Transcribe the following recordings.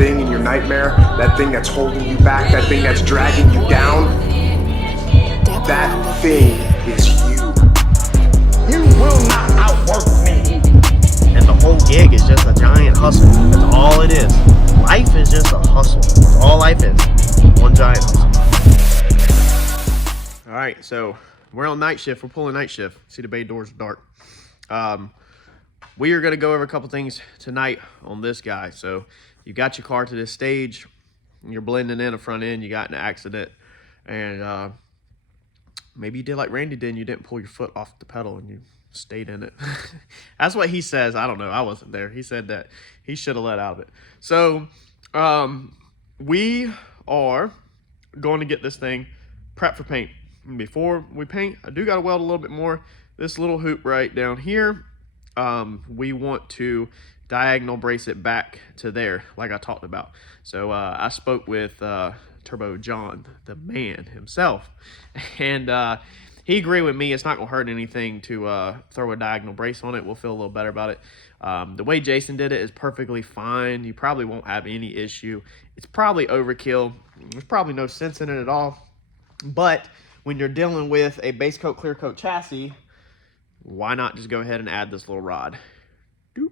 thing in your nightmare, that thing that's holding you back, that thing that's dragging you down, that thing is you. You will not outwork me. And the whole gig is just a giant hustle. That's all it is. Life is just a hustle. That's all life is. One giant hustle. All right, so we're on night shift. We're pulling night shift. See, the bay doors are dark. We are going to go over a couple things tonight on this guy. So you got your car to this stage. You're blending in the front end. You got in an accident. And maybe you did like Randy did and you didn't pull your foot off the pedal and you stayed in it. That's what he says. I don't know. I wasn't there. He said that he should have let out of it. So we are going to get this thing prepped for paint. And before we paint, I do got to weld a little bit more. This little hoop right down here, we want to diagonal brace it back to there like I talked about. So I spoke with Turbo John, the man himself, and he agreed with me. It's not gonna hurt anything to throw a diagonal brace on it. We'll feel a little better about it. The way Jason did it is perfectly fine. You probably won't have any issue. It's probably overkill. There's probably no sense in it at all. But when you're dealing with a base coat, clear coat chassis, why not just go ahead and add this little rod? Doop.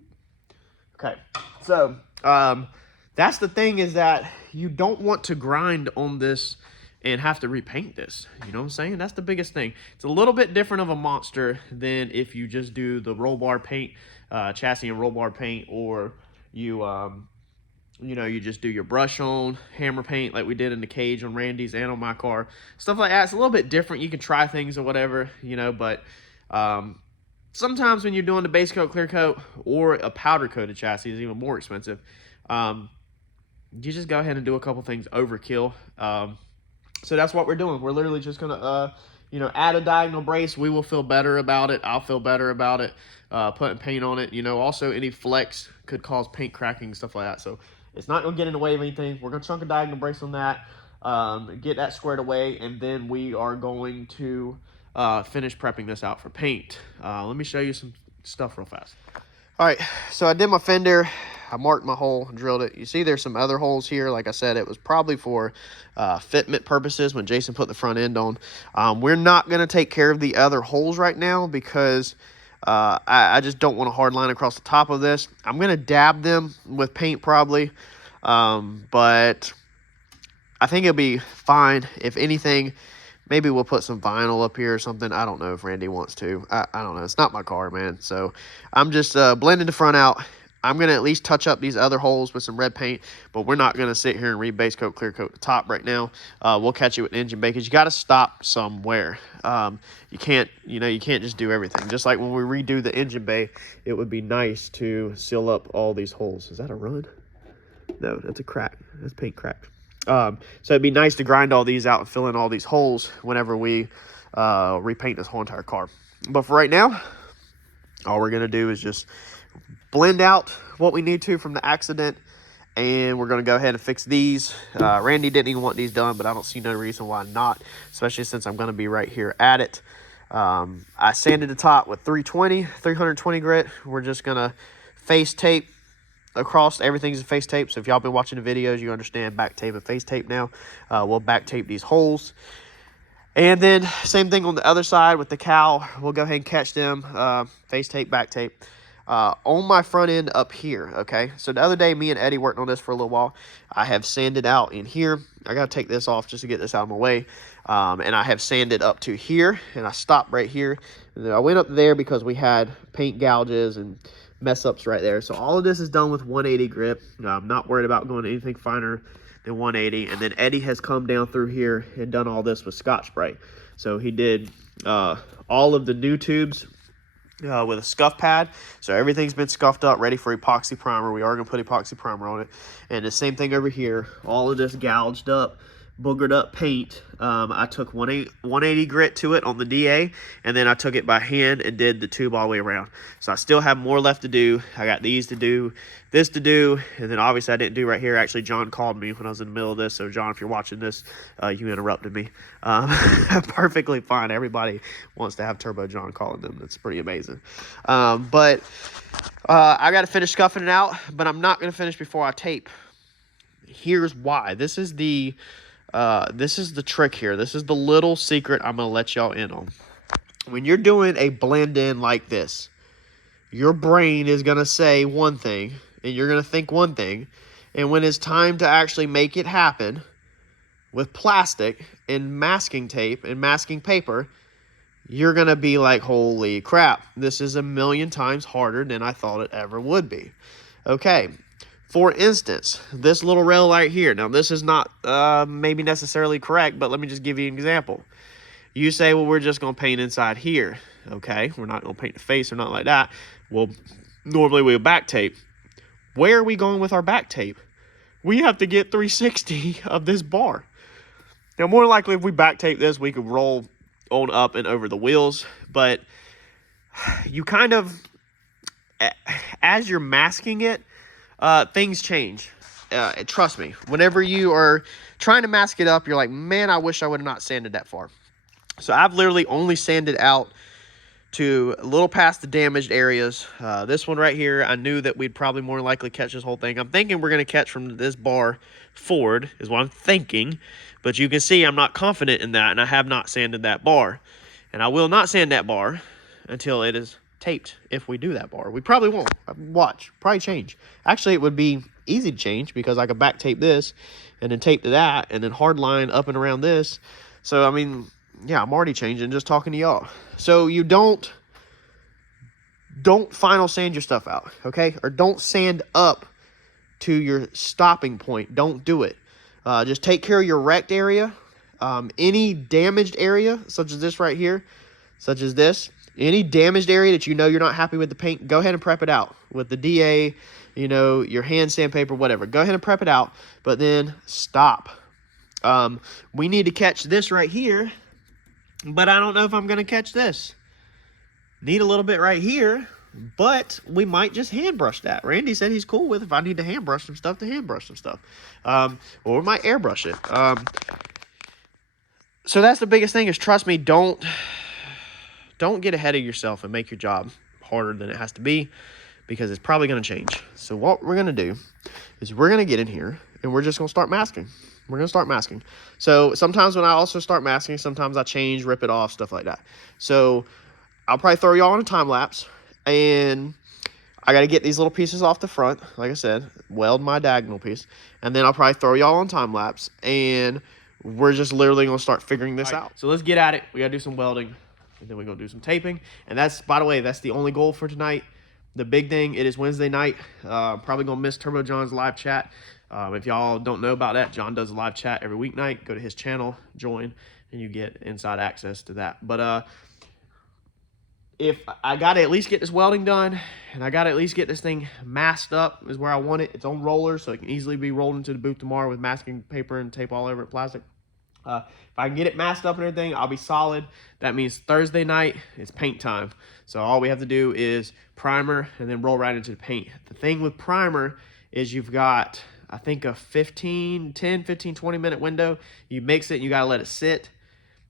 Okay, so that's the thing, is that you don't want to grind on this and have to repaint this. You know what I'm saying? That's the biggest thing. It's a little bit different of a monster than if you just do the roll bar paint, chassis and roll bar paint, or you you know, you just do your brush on hammer paint like we did in the cage on Randy's and on my car. Stuff like that. It's a little bit different. You can try things or whatever, you know, but sometimes when you're doing the base coat, clear coat, or a powder coated chassis is even more expensive. You just go ahead and do a couple things overkill. So that's what we're doing. We're literally just gonna you know, add a diagonal brace. We will feel better about it. I'll feel better about it. Putting paint on it, you know, also any flex could cause paint cracking and stuff like that. So it's not gonna get in the way of anything. We're gonna chunk a diagonal brace on that, get that squared away, and then we are going to finish prepping this out for paint. Let me show you some stuff real fast. All right, so I did my fender. I marked my hole, drilled it. You see there's some other holes here. Like I said, it was probably for fitment purposes when Jason put the front end on. We're not going to take care of the other holes right now because I just don't want a hard line across the top of this. I'm going to dab them with paint probably, but I think it'll be fine. If anything, maybe we'll put some vinyl up here or something. I don't know if Randy wants to. I don't know. It's not my car, man. So I'm just blending the front out. I'm going to at least touch up these other holes with some red paint, but we're not going to sit here and re-base coat, clear coat the top right now. We'll catch you with engine bay because you got to stop somewhere. You can't, you know, you can't just do everything. Just like when we redo the engine bay, it would be nice to seal up all these holes. Is that a run? No, that's a crack. That's paint cracked. So it'd be nice to grind all these out and fill in all these holes whenever we repaint this whole entire car. But for right now, all we're going to do is just blend out what we need to from the accident, and we're going to go ahead and fix these. Randy didn't even want these done, but I don't see no reason why not, especially since I'm going to be right here at it. I sanded the top with 320 grit. We're just going to face tape across. Everything's a face tape, so if y'all been watching the videos, you understand back tape and face tape now. We'll back tape these holes, and then same thing on the other side with the cowl. We'll go ahead and catch them, face tape, back tape. On my front end up here, okay? So the other day, me and Eddie worked on this for a little while. I have sanded out in here. I got to take this off just to get this out of my way. And I have sanded up to here, and I stopped right here. And then I went up there because we had paint gouges and mess-ups right there. So all of this is done with 180 grit. I'm not worried about going anything finer than 180. And then Eddie has come down through here and done all this with Scotch spray. So he did all of the new tubes with a scuff pad. So everything's been scuffed up, ready for epoxy primer. We are going to put epoxy primer on it. And the same thing over here. All of this gouged up, boogered up paint. I took 180 grit to it on the DA, and then I took it by hand and did the tube all the way around. So I still have more left to do. I got these to do, this to do, and then obviously I didn't do right here. Actually, John called me when I was in the middle of this. So John, if you're watching this, you interrupted me. Perfectly fine. Everybody wants to have Turbo John calling them. That's pretty amazing. But I got to finish scuffing it out, but I'm not going to finish before I tape Here's why. This is the trick here. This is the little secret I'm gonna let y'all in on. When you're doing a blend in like this, your brain is gonna say one thing and you're gonna think one thing, and when it's time to actually make it happen with plastic and masking tape and masking paper, you're gonna be like, holy crap, this is a million times harder than I thought it ever would be. Okay, for instance, this little rail right here. Now, this is not maybe necessarily correct, but let me just give you an example. You say, well, we're just going to paint inside here. Okay, we're not going to paint the face or not like that. Well, normally we'll back tape. Where are we going with our back tape? We have to get 360 of this bar. Now, more likely, if we back tape this, we could roll on up and over the wheels. But you kind of, as you're masking it, things change. Trust me, whenever you are trying to mask it up, you're like, man, I wish I would have not sanded that far. So I've literally only sanded out to a little past the damaged areas. This one right here, I knew that we'd probably more likely catch this whole thing. I'm thinking we're going to catch from this bar forward is what I'm thinking. But you can see I'm not confident in that, and I have not sanded that bar. And I will not sand that bar until it is taped. If we do that bar, we probably won't. Watch, probably change. Actually, it would be easy to change because I could back tape this and then tape to that and then hard line up and around this. So I mean, yeah, I'm already changing just talking to y'all. So you don't final sand your stuff out, okay? Or don't sand up to your stopping point. Don't do it. Just take care of your wrecked area. Any damaged area, such as this right here, such as this, any damaged area that you know you're not happy with the paint, go ahead and prep it out with the DA, you know, your hand sandpaper, whatever. Go ahead and prep it out, but then stop. We need to catch this right here, but I don't know if I'm going to catch this. Need a little bit right here, but we might just hand brush that. Randy said he's cool with if I need to hand brush some stuff, to hand brush some stuff. Or we might airbrush it. So that's the biggest thing is, trust me, don't get ahead of yourself and make your job harder than it has to be, because it's probably going to change. So what we're going to do is we're going to get in here and we're just going to start masking. We're going to start masking. So sometimes when I also start masking, sometimes I change, rip it off, stuff like that. So I'll probably throw y'all on a time lapse, and I got to get these little pieces off the front. Like I said, weld my diagonal piece, and then I'll probably throw y'all on time lapse, and we're just literally going to start figuring this out. So let's get at it. We got to do some welding, and then we're going to do some taping. And that's, by the way, that's the only goal for tonight. The big thing, it is Wednesday night. Probably going to miss Turbo John's live chat. If y'all don't know about that, John does a live chat every weeknight. Go to his channel, join, and you get inside access to that. But if I got to at least get this welding done, and I got to at least get this thing masked up is where I want it. It's on rollers, so it can easily be rolled into the booth tomorrow with masking paper and tape all over it, plastic. If I can get it masked up and everything, I'll be solid. That means Thursday night, it's paint time. So all we have to do is primer and then roll right into the paint. The thing with primer is you've got, I think, a 10, 15, 20 minute window. You mix it, and you got to let it sit.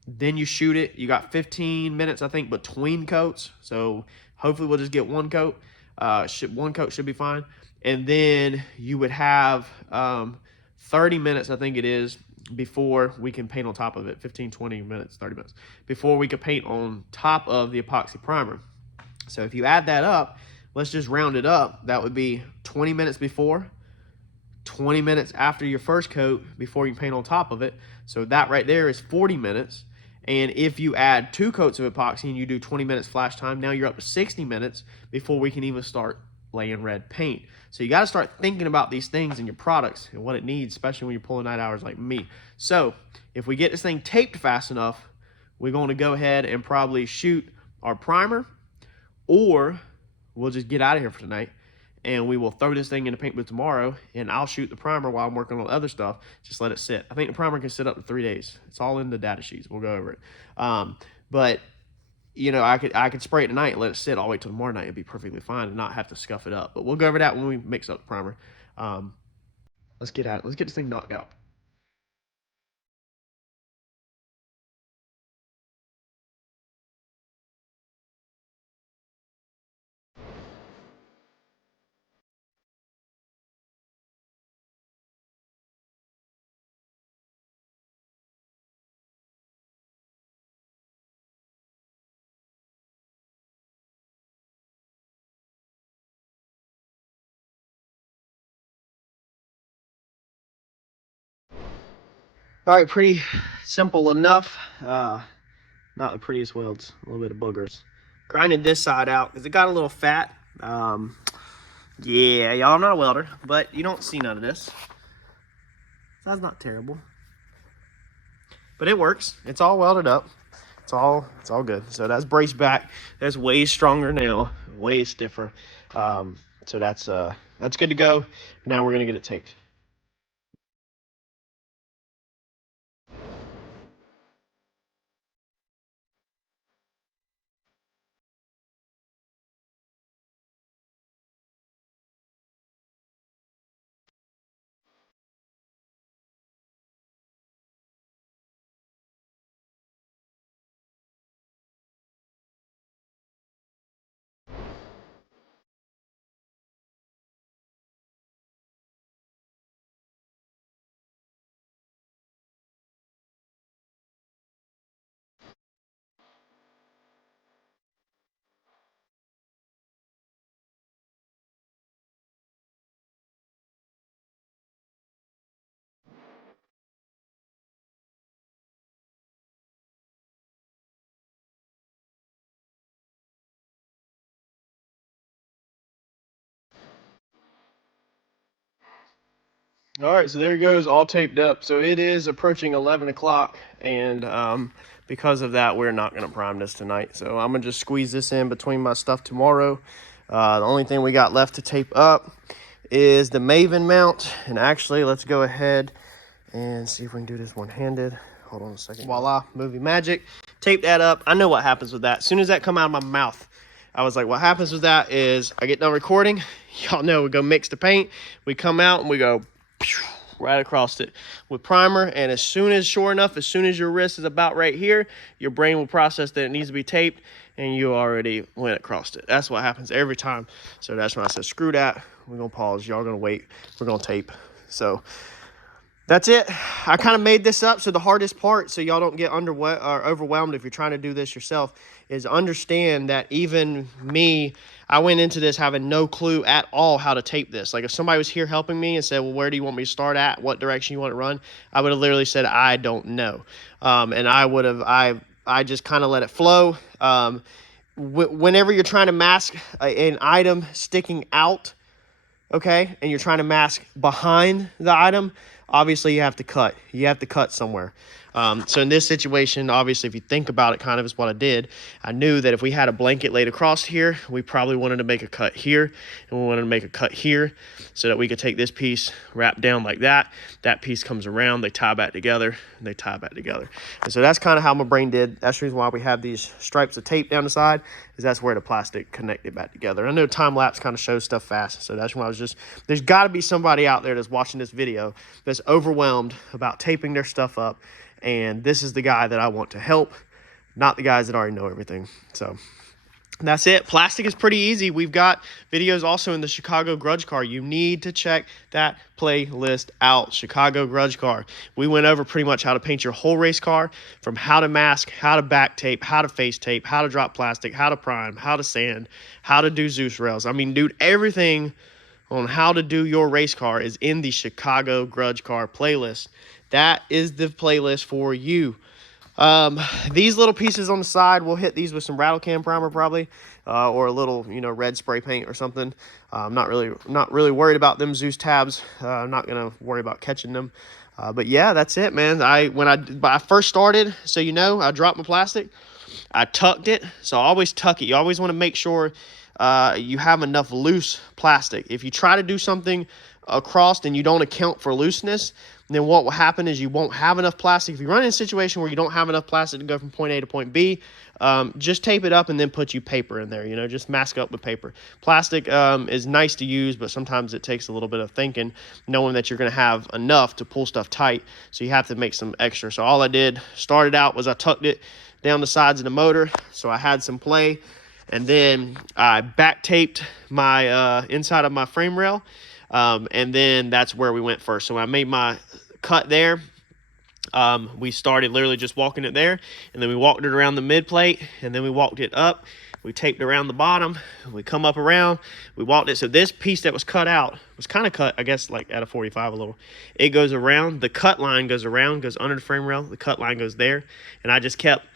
Then you shoot it. You got 15 minutes, I think, between coats. So hopefully we'll just get one coat. One coat should be fine. And then you would have 30 minutes, I think it is, before we can paint on top of it. 15, 20 minutes, 30 minutes. Before we could paint on top of the epoxy primer. So if you add that up, let's just round it up. That would be 20 minutes before, 20 minutes after your first coat before you paint on top of it. So that right there is 40 minutes. And if you add 2 coats of epoxy and you do 20 minutes flash time, now you're up to 60 minutes before we can even start laying red paint. So you got to start thinking about these things in your products and what it needs, especially when you're pulling night hours like me. So if we get this thing taped fast enough, we're going to go ahead and probably shoot our primer, or we'll just get out of here for tonight and we will throw this thing in the paint booth tomorrow, and I'll shoot the primer while I'm working on other stuff. Just let it sit. I think the primer can sit up to 3 days. It's all in the data sheets. We'll go over it. But you know, I could spray it tonight and let it sit. I'll wait till tomorrow night. It'd be perfectly fine and not have to scuff it up. But we'll go over that when we mix up the primer. Let's get at it. Let's get this thing knocked out. All right, pretty simple enough. Not the prettiest welds, a little bit of boogers. Grinded this side out because it got a little fat. Yeah, y'all, I'm not a welder, but you don't see none of this. That's not terrible. But it works. It's all welded up. It's all good. So that's braced back. That's way stronger now, way stiffer. So that's good to go. Now we're gonna get it taped. All right, so there it goes, all taped up. So it is approaching 11 o'clock, and because of that, we're not gonna prime this tonight. So I'm gonna just squeeze this in between my stuff tomorrow. The only thing we got left to tape up is the Maven mount. And actually, let's go ahead and see if we can do this one-handed. Hold on a second. Voila, movie magic. Tape that up. I know what happens with that. As soon as that come out of my mouth, I was like, what happens with that is I get done recording. Y'all know we go mix the paint. We come out and we go right across it with primer, and as soon as, sure enough, as soon as your wrist is about right here, your brain will process that it needs to be taped, and you already went across it. That's what happens every time. So that's when I said, screw that. We're gonna pause. Y'all gonna wait. We're gonna tape. So that's it. I kind of made this up. So the hardest part, so y'all don't get overwhelmed if you're trying to do this yourself, is understand that even me, I went into this having no clue at all how to tape this. Like if somebody was here helping me and said, well, where do you want me to start at? What direction you want to run? I would have literally said, I don't know. And I just kind of let it flow. Whenever you're trying to mask an item sticking out, okay, and you're trying to mask behind the item, obviously you have to cut. You have to cut somewhere. So in this situation, obviously, if you think about it, kind of is what I did. I knew that if we had a blanket laid across here, we probably wanted to make a cut here, and we wanted to make a cut here so that we could take this piece, wrap down like that. That piece comes around, they tie back together, and they tie back together. And so that's kind of how my brain did. That's the reason why we have these stripes of tape down the side, is that's where the plastic connected back together. I know time lapse kind of shows stuff fast, so that's why I was just, there's got to be somebody out there that's watching this video that's overwhelmed about taping their stuff up. And this is the guy that I want to help, not the guys that already know everything. So that's it. Plastic is pretty easy. We've got videos also in the Chicago Grudge Car. You need to check that playlist out, Chicago Grudge Car. We went over pretty much how to paint your whole race car, from how to mask, how to back tape, how to face tape, how to drop plastic, how to prime, how to sand, how to do Zeus rails. I mean, dude, everything on how to do your race car is in the Chicago Grudge Car playlist. That is the playlist for you. These little pieces on the side, we'll hit these with some rattle can primer probably, or a little, red spray paint or something. I'm not really worried about them Zeus tabs. I'm not gonna worry about catching them. But yeah, that's it, man. When I first started, so I dropped my plastic. I tucked it, so I always tuck it. You always want to make sure you have enough loose plastic. If you try to do something across and you don't account for looseness, then what will happen is you won't have enough plastic. If you run in a situation where you don't have enough plastic to go from point A to point B, just tape it up and then put paper in there, just mask up with paper. Plastic is nice to use, but sometimes it takes a little bit of thinking, knowing that you're going to have enough to pull stuff tight, so you have to make some extra. So all I did, started out, was I tucked it down the sides of the motor, so I had some play, and then I back taped my inside of my frame rail, and then that's where we went first. So I made my cut there. We started literally just walking it there, and then we walked it around the mid plate, and then we walked it up. we taped around the bottom, we come up around, we walked it. So this piece that was cut out was kind of cut, I guess, like at a 45 a little. It goes around, the cut line goes around, goes under the frame rail, the cut line goes there, and I just kept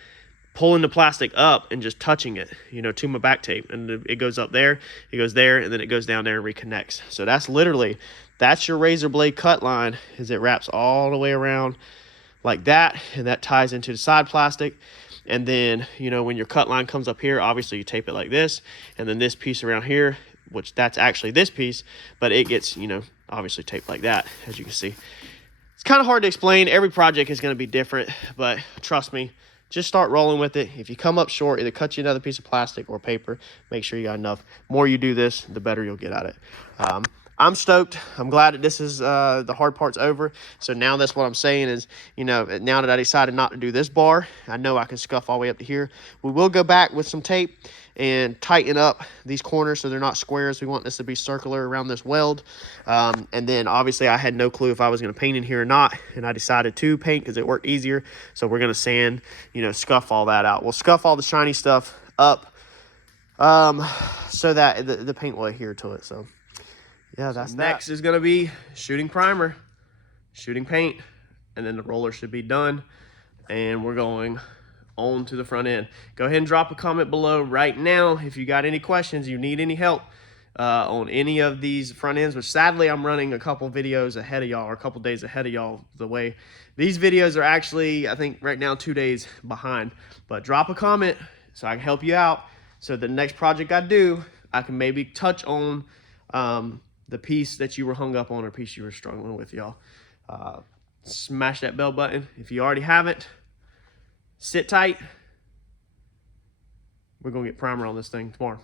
pulling the plastic up and just touching it, you know, to my back tape, and it goes up there, it goes there, and then it goes down there and reconnects. So that's literally, that's your razor blade cut line, is it wraps all the way around like that, and that ties into the side plastic. And then, you know, when your cut line comes up here, obviously you tape it like this, and then this piece around here, which that's actually this piece, but it gets, you know, obviously taped like that, as you can see. It's kind of hard to explain. Every project is going to be different, but trust me, just start rolling with it. If you come up short, either cut you another piece of plastic or paper. Make sure you got enough. The more you do this, the better you'll get at it. I'm stoked. I'm glad that this is the hard part's over. So now that's what I'm saying is, you know, now that I decided not to do this bar, I know I can scuff all the way up to here. We will go back with some tape and tighten up these corners so they're not squares. We want this to be circular around this weld. And then obviously I had no clue if I was going to paint in here or not, and I decided to paint because it worked easier. So we're going to sand, you know, scuff all that out. We'll scuff all the shiny stuff up so that the paint will adhere to it. So yeah, that's next is going to be shooting primer, shooting paint, and then the roller should be done, and we're going on to the front end. Go ahead and drop a comment below right now if you got any questions, you need any help on any of these front ends, which sadly I'm running a couple videos ahead of y'all, or a couple days ahead of y'all. The way these videos are actually, I think right now 2 days behind. But drop a comment so I can help you out, so the next project I do, I can maybe touch on the piece that you were hung up on, or piece you were struggling with, y'all. Smash that bell button if you already haven't. Sit tight. We're gonna get primer on this thing tomorrow.